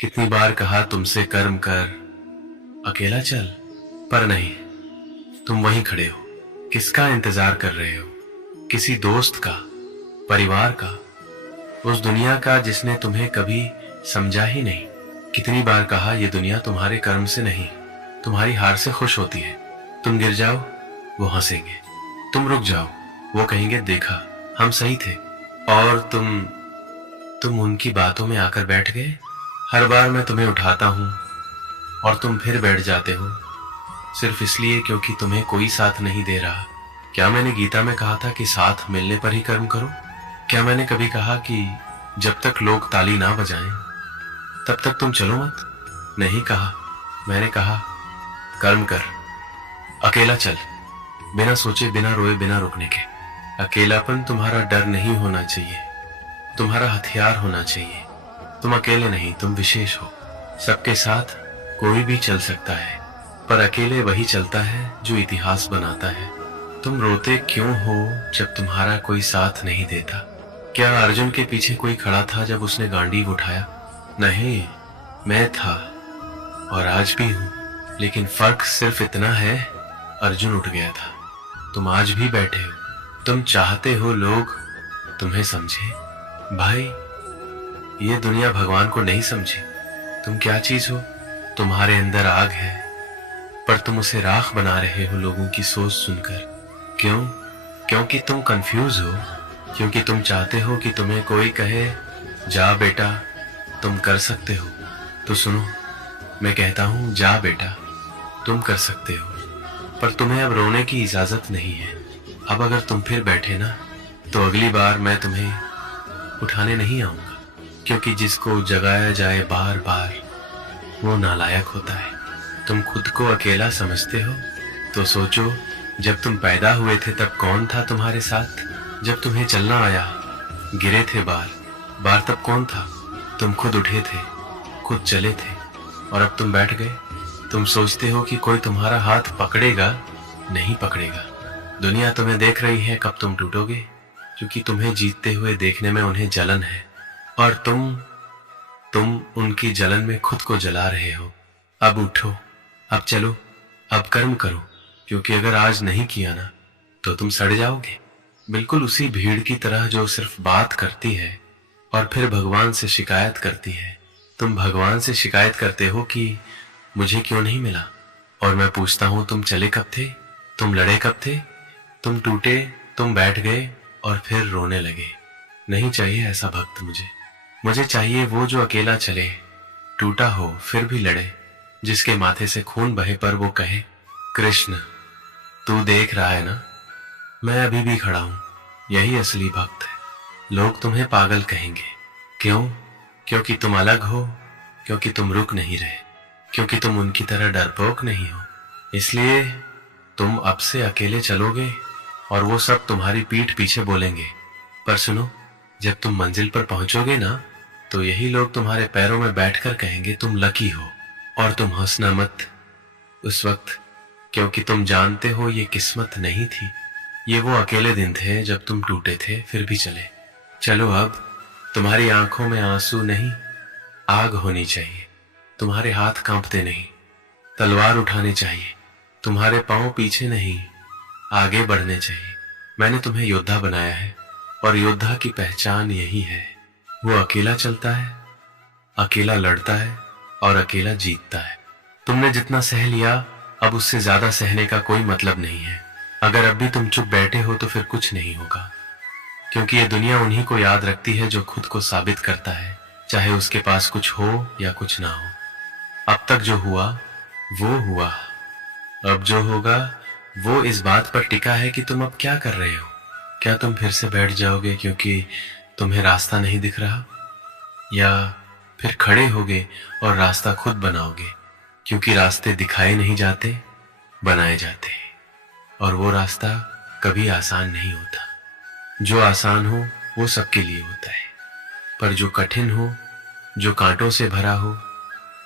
कितनी बार कहा तुमसे कर्म कर, अकेला चल, पर नहीं, तुम वहीं खड़े हो। किसका इंतजार कर रहे हो? किसी दोस्त का, परिवार का, उस दुनिया का जिसने तुम्हें कभी समझा ही नहीं। कितनी बार कहा ये दुनिया तुम्हारे कर्म से नहीं, तुम्हारी हार से खुश होती है। तुम गिर जाओ, वो हंसेंगे। तुम रुक जाओ, वो कहेंगे देखा हम सही थे। और तुम उनकी बातों में आकर बैठ गए। हर बार मैं तुम्हें उठाता हूं और तुम फिर बैठ जाते हो, सिर्फ इसलिए क्योंकि तुम्हें कोई साथ नहीं दे रहा। क्या मैंने गीता में कहा था कि साथ मिलने पर ही कर्म करो? क्या मैंने कभी कहा कि जब तक लोग ताली ना बजाएं तब तक तुम चलो मत? नहीं कहा। मैंने कहा कर्म कर, अकेला चल, बिना सोचे, बिना रोए, बिना रुकने के। अकेलापन तुम्हारा डर नहीं होना चाहिए, तुम्हारा हथियार होना चाहिए। तुम अकेले नहीं, तुम विशेष हो। सबके साथ कोई भी चल सकता है, पर अकेले वही चलता है जो इतिहास बनाता है। तुम रोते क्यों हो जब तुम्हारा कोई साथ नहीं देता? क्या अर्जुन के पीछे कोई खड़ा था जब उसने गांडीव उठाया? नहीं, मैं था और आज भी हूं, लेकिन फर्क सिर्फ इतना है, अर्जुन उठ गया था, तुम आज भी बैठे हो। तुम चाहते हो लोग तुम्हें समझे। भाई, ये दुनिया भगवान को नहीं समझी। तुम क्या चीज हो? तुम्हारे अंदर आग है, पर तुम उसे राख बना रहे हो लोगों की सोच सुनकर। क्यों? क्योंकि तुम कंफ्यूज हो, क्योंकि तुम चाहते हो कि तुम्हें कोई कहे जा बेटा तुम कर सकते हो। तो सुनो, मैं कहता हूं जा बेटा तुम कर सकते हो, पर तुम्हें अब रोने की इजाजत नहीं है। अब अगर तुम फिर बैठे ना, तो अगली बार मैं तुम्हें उठाने नहीं आऊंगा, क्योंकि जिसको जगाया जाए बार बार वो नालायक होता है। तुम खुद को अकेला समझते हो तो सोचो, जब तुम पैदा हुए थे तब कौन था तुम्हारे साथ? जब तुम्हें चलना आया, गिरे थे बार बार, तब कौन था? तुम खुद उठे थे, खुद चले थे, और अब तुम बैठ गए। तुम सोचते हो कि कोई तुम्हारा हाथ पकड़ेगा, नहीं पकड़ेगा। दुनिया तुम्हें देख रही है कब तुम टूटोगे, क्योंकि तुम्हें जीतते हुए देखने में उन्हें जलन है, और तुम उनकी जलन में खुद को जला रहे हो। अब उठो, अब चलो, अब कर्म करो, क्योंकि अगर आज नहीं किया ना तो तुम सड़ जाओगे। बिल्कुल उसी भीड़ की तरह जो सिर्फ बात करती है और फिर भगवान से शिकायत करती है। तुम भगवान से शिकायत करते हो कि मुझे क्यों नहीं मिला, और मैं पूछता हूं तुम चले कब थे? तुम लड़े कब थे? तुम टूटे, तुम बैठ गए और फिर रोने लगे। नहीं चाहिए ऐसा भक्त मुझे चाहिए वो जो अकेला चले, टूटा हो फिर भी लड़े, जिसके माथे से खून बहे पर वो कहे कृष्ण तू देख रहा है ना, मैं अभी भी खड़ा हूं। यही असली भक्त है। लोग तुम्हें पागल कहेंगे। क्यों? क्योंकि तुम अलग हो, क्योंकि तुम रुक नहीं रहे, क्योंकि तुम उनकी तरह डरपोक नहीं हो। इसलिए तुम अब से अकेले चलोगे और वो सब तुम्हारी पीठ पीछे बोलेंगे। पर सुनो, जब तुम मंजिल पर पहुंचोगे ना, तो यही लोग तुम्हारे पैरों में बैठकर कहेंगे तुम लकी हो, और तुम हंसना मत उस वक्त, क्योंकि तुम जानते हो ये किस्मत नहीं थी। ये वो अकेले दिन थे जब तुम टूटे थे फिर भी चले। चलो, अब तुम्हारी आंखों में आंसू नहीं, आग होनी चाहिए। तुम्हारे हाथ कांपते नहीं, तलवार उठानी चाहिए। तुम्हारे पांव पीछे नहीं, आगे बढ़ने चाहिए। मैंने तुम्हें योद्धा बनाया है, और योद्धा की पहचान यही है, वो अकेला चलता है, अकेला लड़ता है और अकेला जीतता है। तुमने जितना सह लिया, अब उससे ज्यादा सहने का कोई मतलब नहीं है। अगर अब भी तुम चुप बैठे हो तो फिर कुछ नहीं होगा, क्योंकि ये दुनिया उन्हीं को याद रखती है जो खुद को साबित करता है, चाहे उसके पास कुछ हो या कुछ ना हो। अब तक जो हुआ वो हुआ, अब जो होगा वो इस बात पर टिका है कि तुम अब क्या कर रहे हो। क्या तुम फिर से बैठ जाओगे क्योंकि तुम्हें रास्ता नहीं दिख रहा, या फिर खड़े होगे और रास्ता खुद बनाओगे, क्योंकि रास्ते दिखाए नहीं जाते, बनाए जाते हैं, और वो रास्ता कभी आसान नहीं होता। जो आसान हो वो सबके लिए होता है, पर जो कठिन हो, जो कांटों से भरा हो,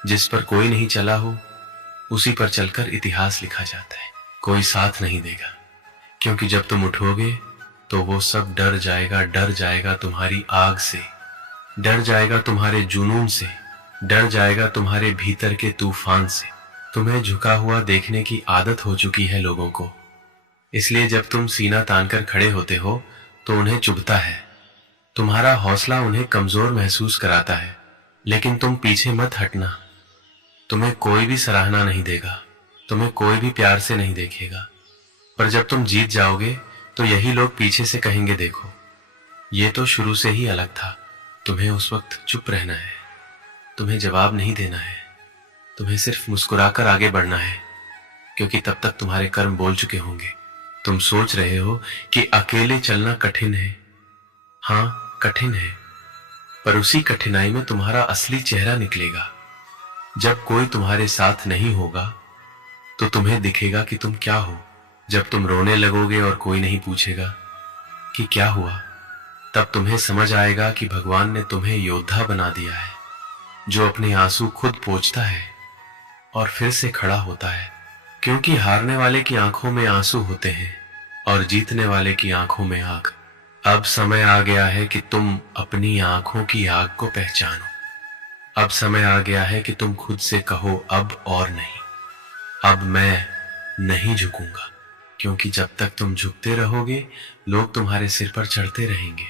जिस पर कोई नहीं चला हो, उसी पर चलकर इतिहास लिखा जाता है। कोई साथ नहीं देगा, क्योंकि जब तुम उठोगे तो वो सब डर जाएगा तुम्हारी आग से, डर जाएगा तुम्हारे जुनून से, डर जाएगा तुम्हारे भीतर के तूफान से। तुम्हें झुका हुआ देखने की आदत हो चुकी है लोगों को, इसलिए जब तुम सीना तानकर खड़े होते हो तो उन्हें चुभता है। तुम्हारा हौसला उन्हें कमजोर महसूस कराता है, लेकिन तुम पीछे मत हटना। तुम्हें कोई भी सराहना नहीं देगा, तुम्हें कोई भी प्यार से नहीं देखेगा, पर जब तुम जीत जाओगे तो यही लोग पीछे से कहेंगे, देखो ये तो शुरू से ही अलग था। तुम्हें उस वक्त चुप रहना है, तुम्हें जवाब नहीं देना है, तुम्हें सिर्फ मुस्कुराकर आगे बढ़ना है, क्योंकि तब तक तुम्हारे कर्म बोल चुके होंगे। तुम सोच रहे हो कि अकेले चलना कठिन है। हाँ, कठिन है, पर उसी कठिनाई में तुम्हारा असली चेहरा निकलेगा। जब कोई तुम्हारे साथ नहीं होगा तो तुम्हें दिखेगा कि तुम क्या हो। जब तुम रोने लगोगे और कोई नहीं पूछेगा कि क्या हुआ, तब तुम्हें समझ आएगा कि भगवान ने तुम्हें योद्धा बना दिया है, जो अपने आंसू खुद पोंछता है और फिर से खड़ा होता है। क्योंकि हारने वाले की आंखों में आंसू होते हैं और जीतने वाले की आंखों में आग। अब समय आ गया है कि तुम अपनी आंखों की आग को पहचानो। अब समय आ गया है कि तुम खुद से कहो, अब और नहीं, अब मैं नहीं झुकूंगा। क्योंकि जब तक तुम झुकते रहोगे लोग तुम्हारे सिर पर चढ़ते रहेंगे,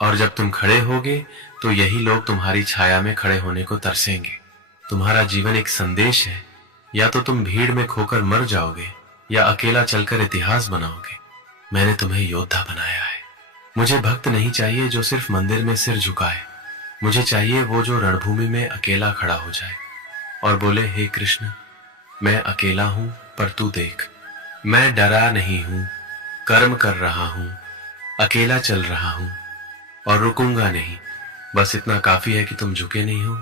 और जब तुम खड़े होगे तो यही लोग तुम्हारी छाया में खड़े होने को तरसेंगे। तुम्हारा जीवन एक संदेश है, या तो तुम भीड़ में खोकर मर जाओगे या अकेला चलकर इतिहास बनाओगे। मैंने तुम्हें योद्धा बनाया है। मुझे भक्त नहीं चाहिए जो सिर्फ मंदिर में सिर झुकाए। मुझे चाहिए वो जो रणभूमि में अकेला खड़ा हो जाए और बोले, हे कृष्ण, मैं अकेला हूं पर तू देख, मैं डरा नहीं हूं, कर्म कर रहा हूं, अकेला चल रहा हूं और रुकूंगा नहीं। बस इतना काफी है कि तुम झुके नहीं हो,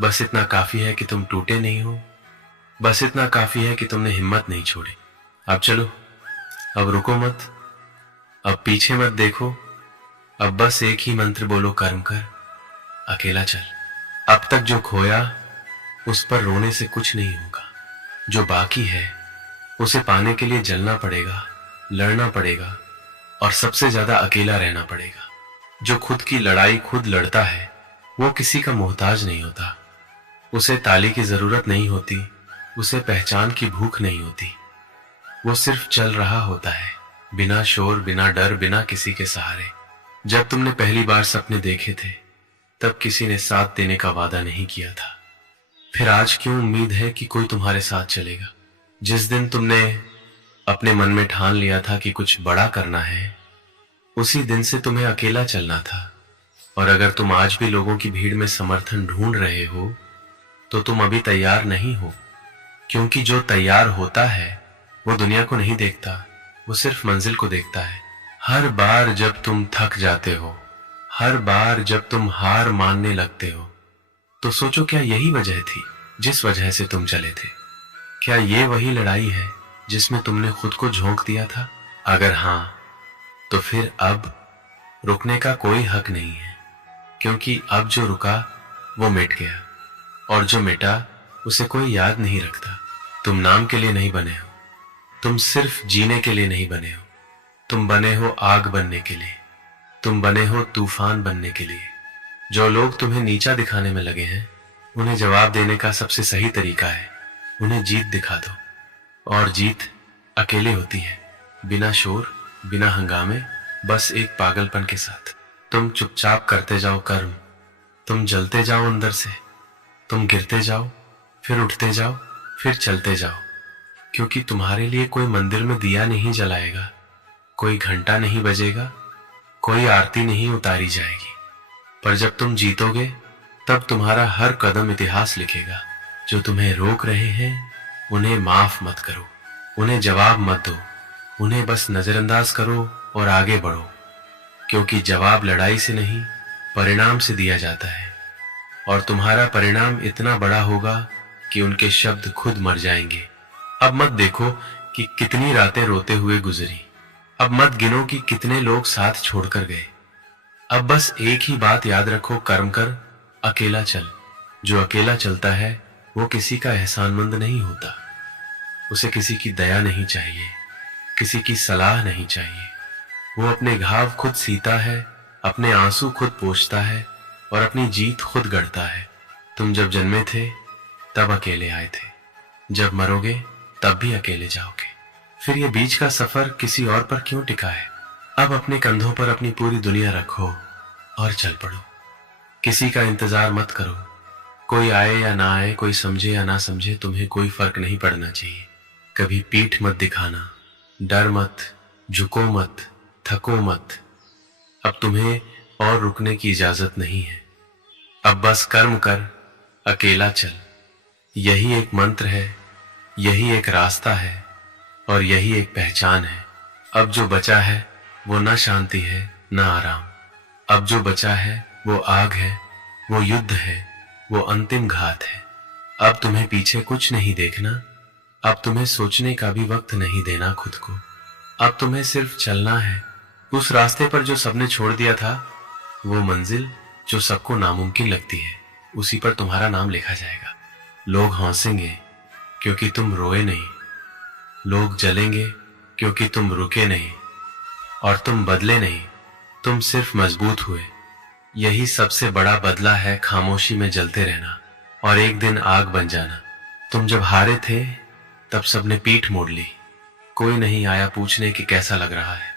बस इतना काफी है कि तुम टूटे नहीं हो, बस इतना काफी है कि तुमने हिम्मत नहीं छोड़ी। अब चलो, अब रुको मत, अब पीछे मत देखो, अब बस एक ही मंत्र बोलो, कर्म कर, अकेला चल। अब तक जो खोया उस पर रोने से कुछ नहीं होगा। जो बाकी है उसे पाने के लिए जलना पड़ेगा, लड़ना पड़ेगा और सबसे ज्यादा अकेला रहना पड़ेगा। जो खुद की लड़ाई खुद लड़ता है वो किसी का मोहताज नहीं होता। उसे ताली की जरूरत नहीं होती, उसे पहचान की भूख नहीं होती। वो सिर्फ चल रहा होता है, बिना शोर, बिना डर, बिना किसी के सहारे। जब तुमने पहली बार सपने देखे थे तब किसी ने साथ देने का वादा नहीं किया था, फिर आज क्यों उम्मीद है कि कोई तुम्हारे साथ चलेगा? जिस दिन तुमने अपने मन में ठान लिया था कि कुछ बड़ा करना है, उसी दिन से तुम्हें अकेला चलना था। और अगर तुम आज भी लोगों की भीड़ में समर्थन ढूंढ रहे हो तो तुम अभी तैयार नहीं हो, क्योंकि जो तैयार होता है वो दुनिया को नहीं देखता, वो सिर्फ मंजिल को देखता है। हर बार जब तुम थक जाते हो, हर बार जब तुम हार मानने लगते हो, तो सोचो, क्या यही वजह थी जिस वजह से तुम चले थे? क्या ये वही लड़ाई है जिसमें तुमने खुद को झोंक दिया था? अगर हाँ, तो फिर अब रुकने का कोई हक नहीं है, क्योंकि अब जो रुका वो मिट गया, और जो मिटा उसे कोई याद नहीं रखता। तुम नाम के लिए नहीं बने हो, तुम सिर्फ जीने के लिए नहीं बने हो, तुम बने हो आग बनने के लिए, तुम बने हो तूफान बनने के लिए। जो लोग तुम्हें नीचा दिखाने में लगे हैं, उन्हें जवाब देने का सबसे सही तरीका है उन्हें जीत दिखा दो। और जीत अकेले होती है, बिना शोर, बिना हंगामे, बस एक पागलपन के साथ। तुम चुपचाप करते जाओ कर्म, तुम जलते जाओ अंदर से, तुम गिरते जाओ, फिर उठते जाओ, फिर चलते जाओ, क्योंकि तुम्हारे लिए कोई मंदिर में दिया नहीं जलाएगा, कोई घंटा नहीं बजेगा, कोई आरती नहीं उतारी जाएगी। पर जब तुम जीतोगे तब तुम्हारा हर कदम इतिहास लिखेगा। जो तुम्हें रोक रहे हैं उन्हें माफ मत करो, उन्हें जवाब मत दो, उन्हें बस नजरअंदाज करो और आगे बढ़ो, क्योंकि जवाब लड़ाई से नहीं परिणाम से दिया जाता है। और तुम्हारा परिणाम इतना बड़ा होगा कि उनके शब्द खुद मर जाएंगे। अब मत देखो कि कितनी रातें रोते हुए गुजरी, अब मत गिनो कि कितने लोग साथ छोड़कर गए। अब बस एक ही बात याद रखो, कर्म कर, अकेला चल। जो अकेला चलता है वो किसी का एहसानमंद नहीं होता, उसे किसी की दया नहीं चाहिए, किसी की सलाह नहीं चाहिए। वो अपने घाव खुद सीता है, अपने आंसू खुद पोंछता है और अपनी जीत खुद गढ़ता है। तुम जब जन्मे थे तब अकेले आए थे, जब मरोगे तब भी अकेले जाओगे। फिर ये बीच का सफर किसी और पर क्यों टिका है? अब अपने कंधों पर अपनी पूरी दुनिया रखो और चल पड़ो। किसी का इंतजार मत करो, कोई आए या ना आए, कोई समझे या ना समझे, तुम्हें कोई फर्क नहीं पड़ना चाहिए। कभी पीठ मत दिखाना, डर मत, झुको मत, थको मत। अब तुम्हें और रुकने की इजाजत नहीं है। अब बस कर्म कर, अकेला चल। यही एक मंत्र है, यही एक रास्ता है और यही एक पहचान है। अब जो बचा है वो ना शांति है ना आराम। अब जो बचा है वो आग है, वो युद्ध है, वो अंतिम घात है। अब तुम्हें पीछे कुछ नहीं देखना, अब तुम्हें सोचने का भी वक्त नहीं देना खुद को। अब तुम्हें सिर्फ चलना है उस रास्ते पर जो सबने छोड़ दिया था। वो मंजिल जो सबको नामुमकिन लगती है, उसी पर तुम्हारा नाम लिखा जाएगा। लोग हंसेंगे क्योंकि तुम रोए नहीं, लोग जलेंगे क्योंकि तुम रुके नहीं, और तुम बदले नहीं, तुम सिर्फ मजबूत हुए। यही सबसे बड़ा बदला है, खामोशी में जलते रहना और एक दिन आग बन जाना। तुम जब हारे थे तब सबने पीठ मोड़ ली, कोई नहीं आया पूछने कि कैसा लग रहा है।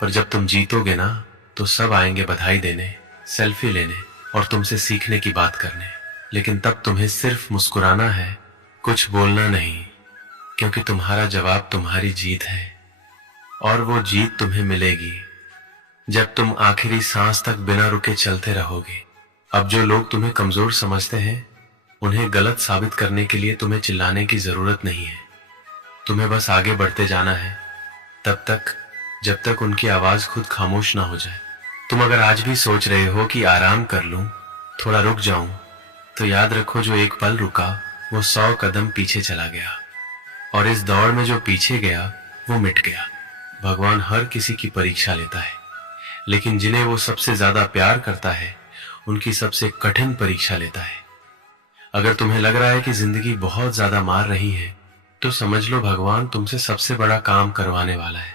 पर जब तुम जीतोगे ना तो सब आएंगे बधाई देने, सेल्फी लेने और तुमसे सीखने की बात करने। लेकिन तब तुम्हें सिर्फ मुस्कुराना है, कुछ बोलना नहीं, क्योंकि तुम्हारा जवाब तुम्हारी जीत है और वो जीत तुम्हें मिलेगी जब तुम आखिरी सांस तक बिना रुके चलते रहोगे। अब जो लोग तुम्हें कमजोर समझते हैं, उन्हें गलत साबित करने के लिए तुम्हें चिल्लाने की जरूरत नहीं है। तुम्हें बस आगे बढ़ते जाना है, तब तक जब तक उनकी आवाज खुद खामोश ना हो जाए। तुम अगर आज भी सोच रहे हो कि आराम कर लूं, थोड़ा रुक जाऊं, तो याद रखो जो एक पल रुका वो 100 कदम पीछे चला गया, और इस दौड़ में जो पीछे गया वो मिट गया। भगवान हर किसी की परीक्षा लेता है, लेकिन जिन्हें वो सबसे ज्यादा प्यार करता है उनकी सबसे कठिन परीक्षा लेता है। अगर तुम्हें लग रहा है कि जिंदगी बहुत ज्यादा मार रही है, तो समझ लो भगवान तुमसे सबसे बड़ा काम करवाने वाला है।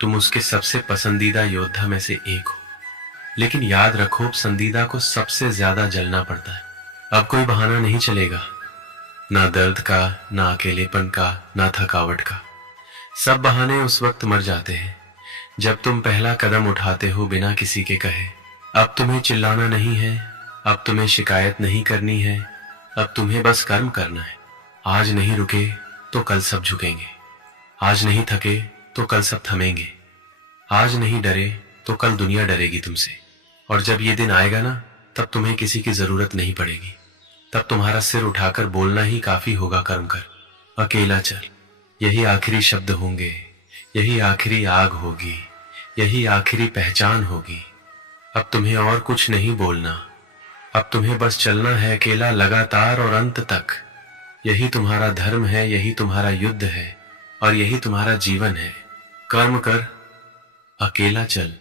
तुम उसके सबसे पसंदीदा योद्धा में से एक हो। लेकिन याद रखो, पसंदीदा को सबसे ज्यादा जलना पड़ता है। अब कोई बहाना नहीं चलेगा, ना दर्द का, ना अकेलेपन का, ना थकावट का। सब बहाने उस वक्त मर जाते हैं जब तुम पहला कदम उठाते हो बिना किसी के कहे। अब तुम्हें चिल्लाना नहीं है, अब तुम्हें शिकायत नहीं करनी है, अब तुम्हें बस कर्म करना है। आज नहीं रुके तो कल सब झुकेंगे, आज नहीं थके तो कल सब थमेंगे, आज नहीं डरे तो कल दुनिया डरेगी तुमसे। और जब ये दिन आएगा ना, तब तुम्हें किसी की जरूरत नहीं पड़ेगी। तब तुम्हारा सिर उठाकर बोलना ही काफी होगा, कर्म कर, अकेला चल। यही आखिरी शब्द होंगे, यही आखिरी आग होगी, यही आखिरी पहचान होगी। अब तुम्हें और कुछ नहीं बोलना, अब तुम्हें बस चलना है अकेला, लगातार और अंत तक। यही तुम्हारा धर्म है, यही तुम्हारा युद्ध है और यही तुम्हारा जीवन है। कर्म कर, अकेला चल।